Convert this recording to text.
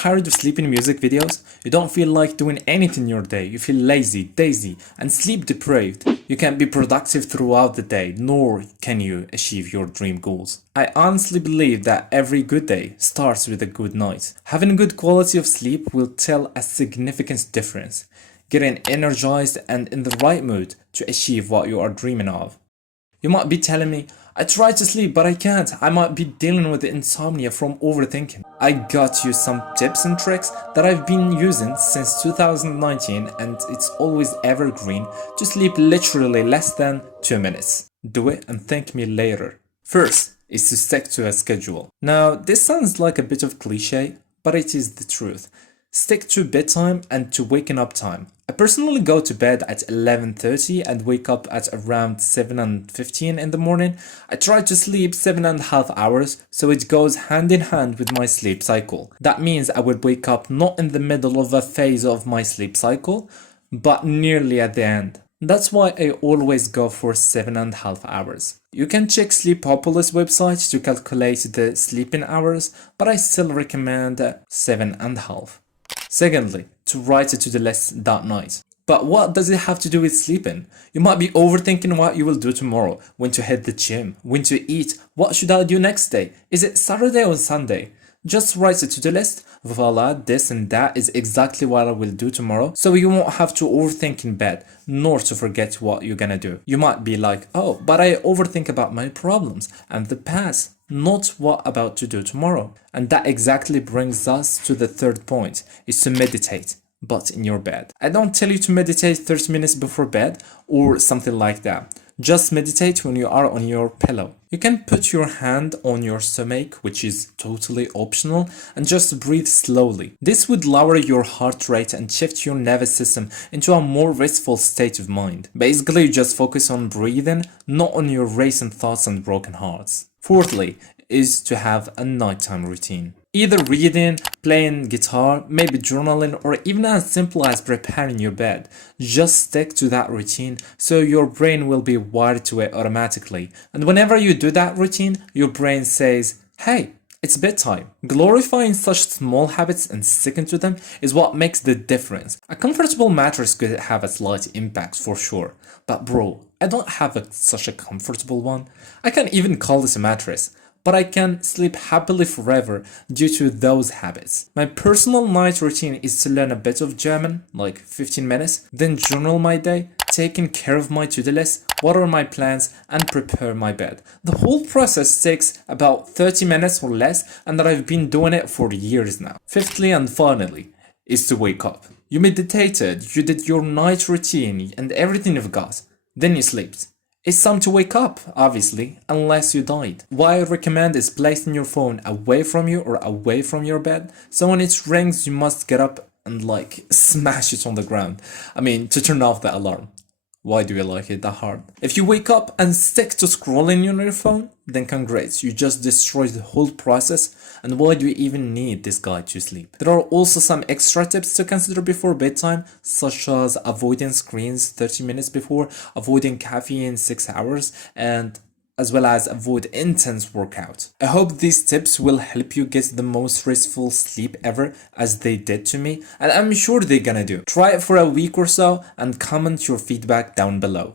tired of sleeping music videos? You don't feel like doing anything in your day. You feel lazy, daisy, and sleep deprived. You can't be productive throughout the day, nor can you achieve your dream goals. I honestly believe that every good day starts with a good night. Having a good quality of sleep will tell a significant difference. Getting energized and in the right mood to achieve what you are dreaming of. You might be telling me, I try to sleep but I can't. I might be dealing with insomnia from overthinking. I got you some tips and tricks that I've been using since 2019 and it's always evergreen to sleep literally less than 2 minutes. Do it and thank me later. First is to stick to a schedule. Now this sounds like a bit of cliche, but it is the truth. Stick to bedtime and to waking up time. I personally go to bed at 11:30 and wake up at around 7:15 in the morning. I try to sleep 7.5 hours, so it goes hand in hand with my sleep cycle. That means I would wake up not in the middle of a phase of my sleep cycle, but nearly at the end. That's why I always go for 7.5 hours. You can check Sleep Populous website to calculate the sleeping hours, but I still recommend 7.5. Secondly, to write a to-do list that night. But what does it have to do with sleeping? You might be overthinking what you will do tomorrow, when to hit the gym, when to eat, what should I do next day, is it Saturday or Sunday? Just write a to-do list, voila, this and that is exactly what I will do tomorrow, so you won't have to overthink in bed, nor to forget what you're gonna do. You might be like, oh, but I overthink about my problems and the past, not what about to do tomorrow. And that exactly brings us to the third point, is to meditate, but in your bed. I don't tell you to meditate 30 minutes before bed or something like that. Just meditate when you are on your pillow. You can put your hand on your stomach, which is totally optional, and just breathe slowly. This would lower your heart rate and shift your nervous system into a more restful state of mind. Basically, you just focus on breathing, not on your racing thoughts and broken hearts. Fourthly, is to have a nighttime routine. Either reading, playing guitar, maybe journaling, or even as simple as preparing your bed. Just stick to that routine so your brain will be wired to it automatically. And whenever you do that routine, your brain says, hey, it's bedtime. Glorifying such small habits and sticking to them is what makes the difference. A comfortable mattress could have a slight impact for sure. But bro, I don't have such a comfortable one. I can't even call this a mattress. But I can sleep happily forever due to those habits. My personal night routine is to learn a bit of German, like 15 minutes, then journal my day, taking care of my to-do list, what are my plans, and prepare my bed. The whole process takes about 30 minutes or less, and that I've been doing it for years now. Fifthly and finally, is to wake up. You meditated, you did your night routine, and everything you've got. Then you slept. It's time to wake up, obviously, unless you died. What I recommend is placing your phone away from you or away from your bed, so when it rings you must get up and smash it on the ground. I mean, to turn off the alarm. Why do you like it that hard? If you wake up and stick to scrolling on your phone, then congrats, you just destroyed the whole process, and why do you even need this guide to sleep? There are also some extra tips to consider before bedtime, such as avoiding screens 30 minutes before, avoiding caffeine 6 hours, and as well as avoid intense workout. I hope these tips will help you get the most restful sleep ever as they did to me, and I'm sure they're gonna do. Try it for a week or so and comment your feedback down below.